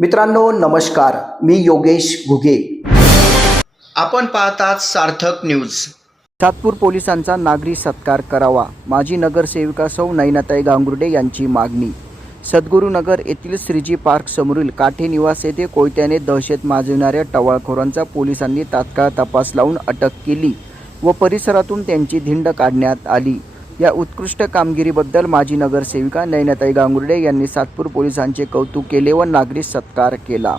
मित्रांनो नमस्कार. मी योगेश घुगे. आपण पाहतात सार्थक न्यूज. सातपूर पोलिसांचा नागरी सत्कार करावा. माजी नगरसेविका सौ नैनाताई गांगुर्डे यांची मागणी. सद्गुरुनगर येथील श्रीजी पार्क समोरील काठे निवास येथे कोयत्याने दहशत माजविणाऱ्या टवाळखोरांचा पोलिसांनी तात्काळ तपास लावून अटक केली व परिसरातून त्यांची धिंड काढण्यात आली. या उत्कृष्ट कामगिरीबद्दल माजी नगरसेविका नैनाताई गांगुर्डे यांनी सातपूर पोलिसांचे कौतुक केले व नागरी सत्कार केला.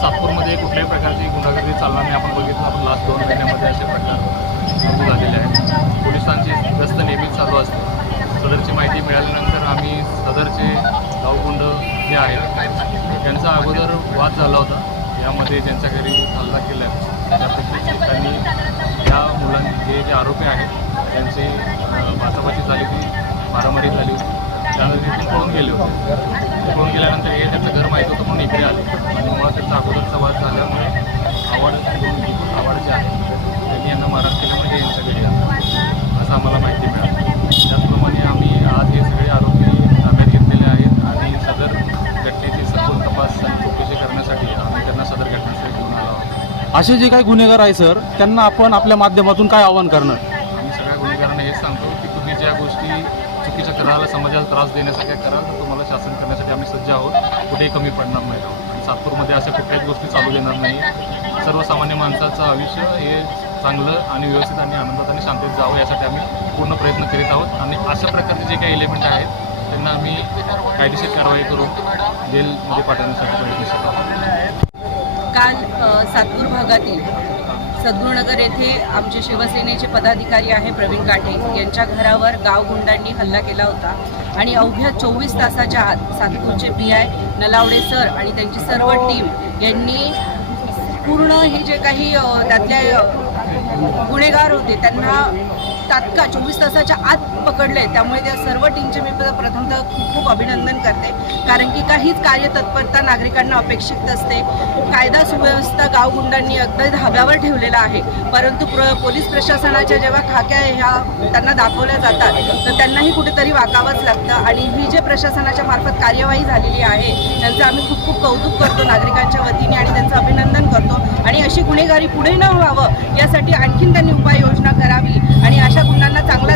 सातपूरमध्ये कुठल्याही प्रकारची गुंडागर्दी चालणार नाही. आपण बघितलं आपण लास्ट दोन महिन्यामध्ये असे प्रकार सुरू झालेले आहेत. पोलिसांची गस्त नेहमीच चालू असते. सदरची माहिती मिळाल्यानंतर आम्ही सदरचे गावगुंड जे आहेत त्यांचा अगोदर वाद झाला होता. यामध्ये ज्यांच्या घरी हल्ला केला आहे त्यापैकी त्यांनी या मुलांचे जे जे आरोपी आहेत त्यांची अं, झाली होती मारामारी झाली होती. त्यानंतर तिथून पळून गेले होते. ते पळून गेल्यानंतर हे त्यांचं घर माहीत होतं म्हणून इकडे आले. आणि मुळात त्यांचा अगोदर वाद झाल्यामुळे आवड आवड जे आहे त्यांनी यांना मारहाण केल्यामुळे हे यांच्या घरी आले असं आम्हाला माहिती मिळाली त्याचप्रमाणे आम्ही आज हे सगळे आरोपी ताब्यात घेतलेले आहेत आणि सदर घटनेची सखोल तपास आणि चौकशी करण्यासाठी आम्ही त्यांना सदर घटनेसाठी घेऊन आलो आहोत असे जे काही गुन्हेगार आहे सर त्यांना आपण आपल्या माध्यमातून काय आवाहन करणार? आम्ही सगळ्या गुन्हेगारांना हेच सांगतो की तुम्ही ज्या गोष्टी चुकीच्या करायला समाजाला त्रास देण्यासाठी कराल तर तुम्हाला शासन करण्यासाठी आम्ही सज्ज आहोत. कुठेही कमी पडणार नाही आहोत आणि सातपूरमध्ये अशा कुठल्याच गोष्टी चालू देणार नाही. सर्वसामान्य माणसाचं आयुष्य हे चांगलं आणि व्यवस्थित आणि आनंदात आणि शांतीत जावं यासाठी आम्ही पूर्ण प्रयत्न करीत आहोत. आणि अशा प्रकारचे जे काही एलिमेंट आहेत त्यांना आम्ही कायदेशीर कारवाई करून जेलमध्ये पाठवण्यासाठी प्रयत्नशील आहोत. काल सातपूर भागातील सद्गुरुनगर येथे आमचे शिवसेनेचे पदाधिकारी आहे प्रवीण काठे यांच्या घरावर गावगुंडांनी हल्ला केला होता. आणि अवघ्या चोवीस तासाच्या आत सातपूरचे बी आय नलावडे सर आणि त्यांची सर्व टीम यांनी पूर्ण हे जे काही त्यातल्या त्यातले गुन्हेगार होते त्यांना तात्काळ चोवीस तासाच्या आत पकडले. त्यामुळे त्या सर्व टीमचे मी प्रथमतः खूप खूप अभिनंदन करते. कारण की काहीच कार्यतत्परता नागरिकांना अपेक्षित असते कायदा सुव्यवस्था गावगुंडांनी अगदी धाब्यावर ठेवलेला आहे. परंतु प्र पोलीस प्रशासनाच्या जेव्हा खाक्या ह्या त्यांना दाखवल्या जातात तर त्यांनाही कुठेतरी वाकावंच लागतं. आणि ही जे प्रशासनाच्या मार्फत कार्यवाही झालेली आहे त्यांचं आम्ही खूप खूप कौतुक करतो नागरिकांच्या वतीने आणि त्यांचं अभिनंदन करतो. आणि अशी गुन्हेगारी पुढे न व्हावं यासाठी आणखीन त्यांनी उपाययोजना करावी आणि अशा गुन्ह्यांना चांगला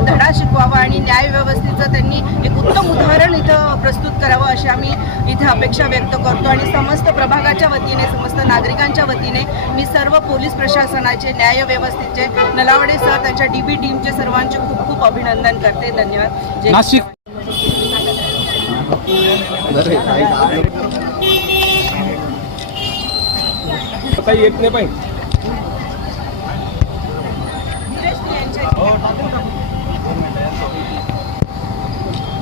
शिकवावा आणि न्याय व्यवस्थेचं त्यांनी एक उत्तम उदाहरण इथं प्रस्तुत करावं अशी आम्ही इथे अपेक्षा व्यक्त करतो. आणि समस्त प्रभागाच्या वतीने समस्त नागरिकांच्या वतीने मी सर्व पोलीस प्रशासनाचे न्याय व्यवस्थेचे नलावडे सर त्यांच्या डी बी टीमचे सर्वांचे खूप खूप अभिनंदन करते. धन्यवाद.